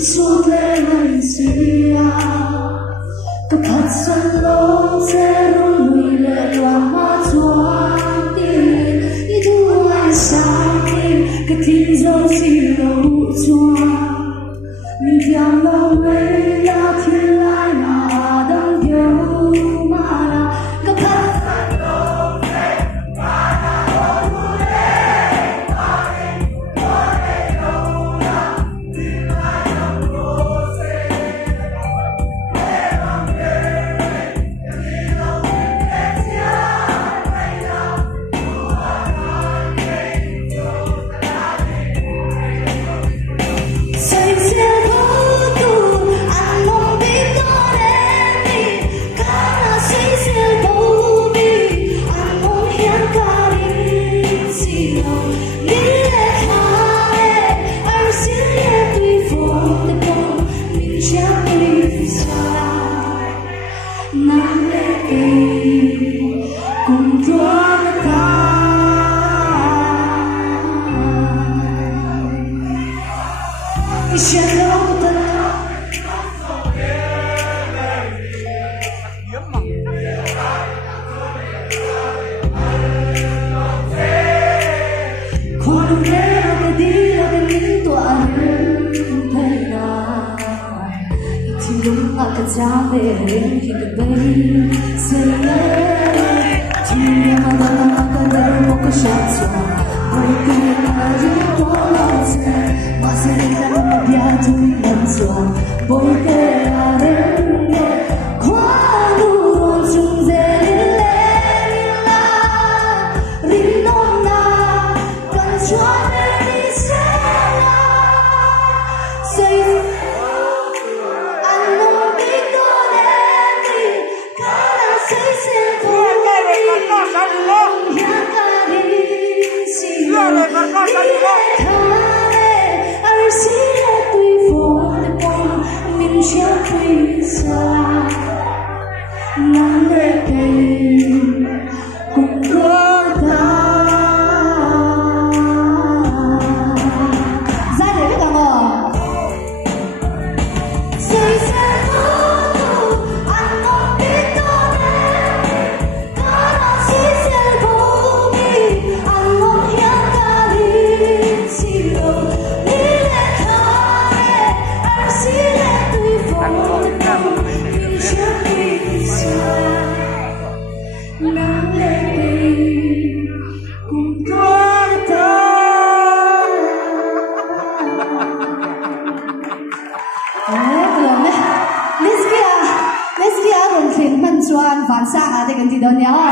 Isut le Malaysia Kapag sa loob Zero nui le Lama chuan tin Ito ay sa akin Katinzong silo chuan Mình theo lâu mấy là thiên lai mà đang yêu mà là các bạn Jangan kita beri selera, dia malam akan terbuka syakso, mungkin hari tolong masih dalam biar tu langsung, boleh